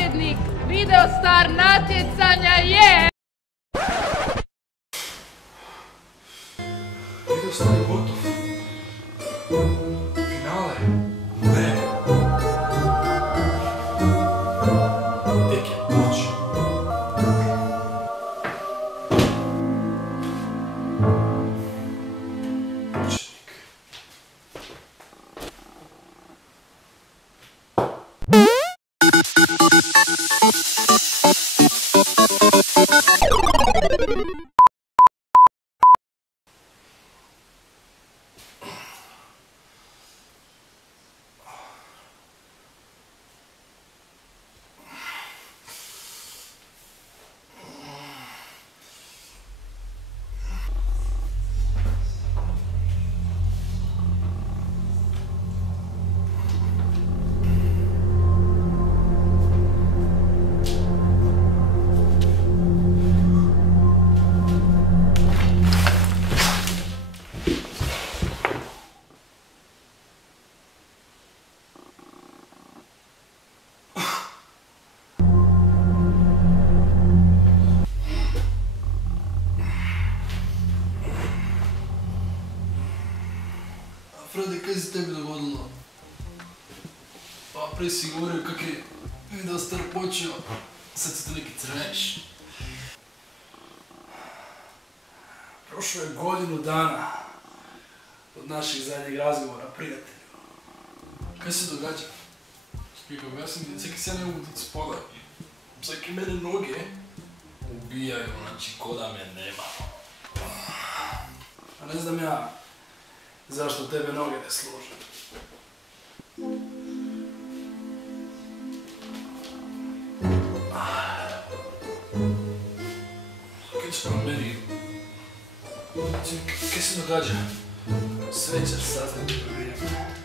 pobjednik Videostar natjecanja je... Videostar je gotov. Finale. Ne. Tek je počeo. Početnik. Fredi, kaj se tebi dogodilo? Pa prej si govoril kak je Videostar počeo, sad se to neki crveniš. Prošlo je godinu dana od našeg zadnjeg razgovora, prijatelju. Kaj se događa? Spikao, ja sam djecek, ja ne mogu doći spoda. Svaki mene noge ubijaju, znači ko da me nema. A ne znam ja zašto tebe noge ne služe. Kaj će vam meni? Kaj se događa? Sve ćeš saznati u vrijeme.